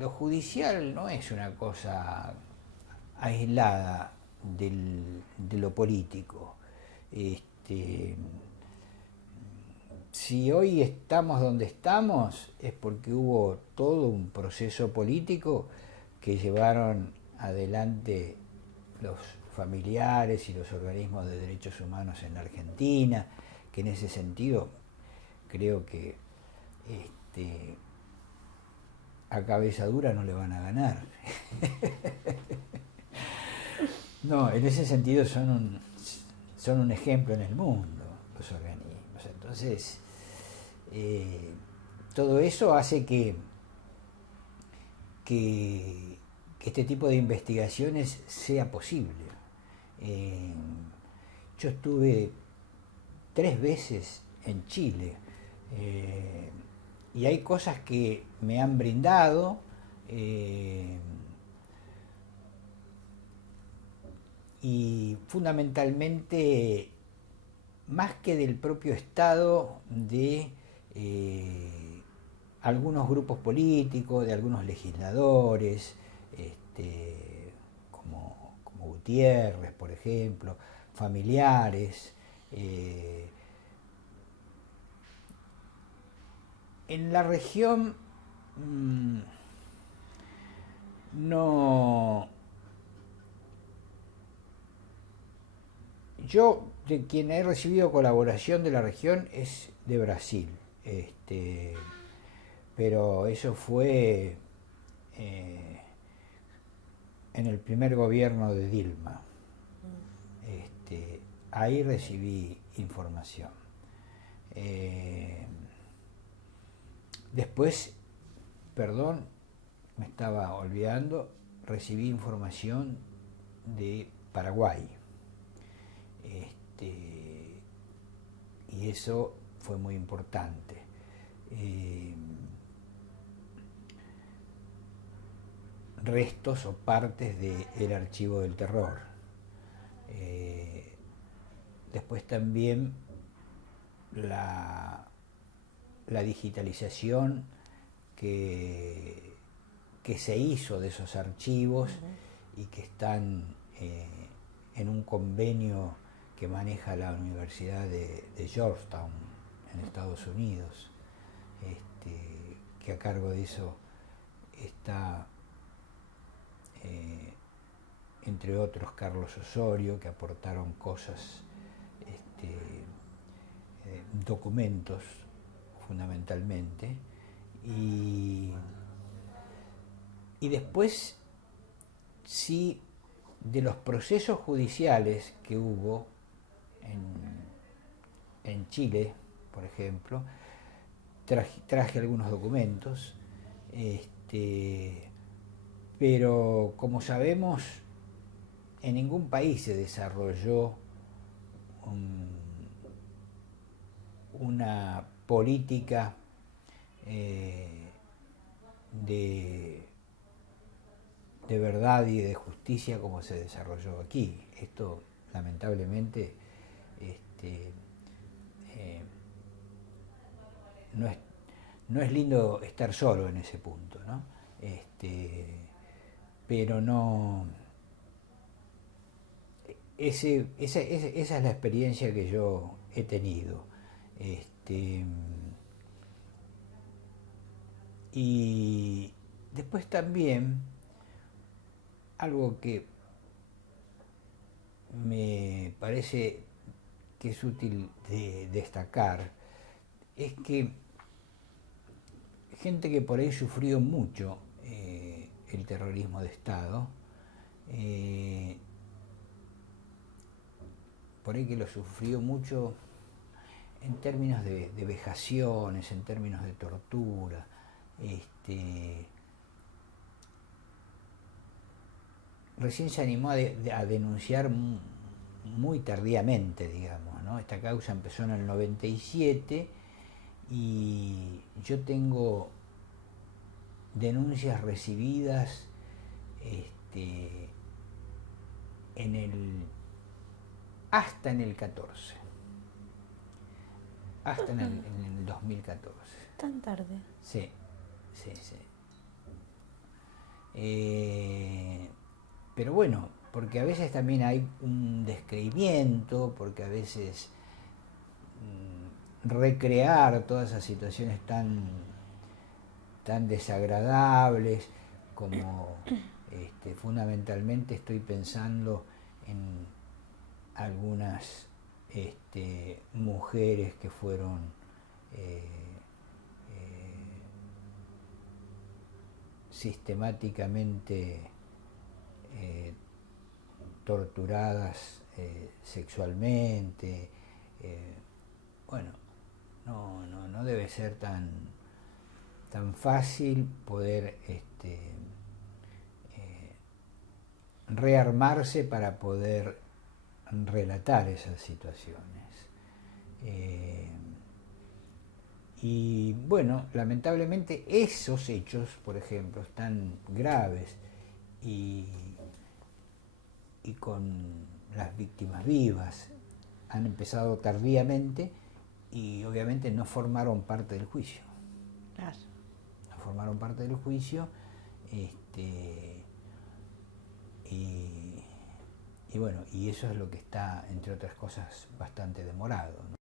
lo judicial no es una cosa aislada de lo político. Este, si hoy estamos donde estamos es porque hubo todo un proceso político que llevaron adelante los familiares y los organismos de derechos humanos en la Argentina, que en ese sentido creo que a cabeza dura no le van a ganar. No, en ese sentido son un ejemplo en el mundo los organismos. Entonces, todo eso hace que este tipo de investigaciones sea posible. Eh, yo estuve 3 veces en Chile y hay cosas que me han brindado y fundamentalmente más que del propio Estado, de algunos grupos políticos, de algunos legisladores, como Gutiérrez, por ejemplo, familiares. En la región no. Yo, de quien he recibido colaboración de la región, es de Brasil. Pero eso fue en el primer gobierno de Dilma. Ahí recibí información. Después, perdón, me estaba olvidando, recibí información de Paraguay. Y eso fue muy importante. Restos o partes del archivo del terror. Después también la digitalización que se hizo de esos archivos y que están en un convenio que maneja la Universidad de Georgetown en Estados Unidos, que a cargo de eso está entre otros Carlos Osorio, que aportaron cosas, documentos fundamentalmente, y después sí, de los procesos judiciales que hubo en Chile, por ejemplo, traje algunos documentos, pero como sabemos, en ningún país se desarrolló una política de verdad y de justicia como se desarrolló aquí. Esto, lamentablemente, no es lindo estar solo en ese punto, ¿no? Pero no. Esa es la experiencia que yo he tenido. Y después también, algo que me parece que es útil de destacar, es que gente que por ahí sufrió mucho el terrorismo de Estado, por ahí que lo sufrió mucho en términos de vejaciones, en términos de tortura, recién se animó a denunciar muy tardíamente, digamos, ¿no? Esta causa empezó en el 97 y yo tengo denuncias recibidas hasta en el 14, hasta en el 2014. Tan tarde. Sí, sí, sí. Pero bueno, porque a veces también hay un descreimiento, porque a veces recrear todas esas situaciones tan desagradables, como fundamentalmente estoy pensando en algunas mujeres que fueron eh, sistemáticamente torturadas sexualmente. Bueno, no debe ser tan fácil poder rearmarse para poder relatar esas situaciones. Y bueno, lamentablemente esos hechos, por ejemplo, tan graves y con las víctimas vivas, han empezado tardíamente y obviamente no formaron parte del juicio. Claro. No formaron parte del juicio, y bueno, y eso es lo que está, entre otras cosas, bastante demorado, ¿no?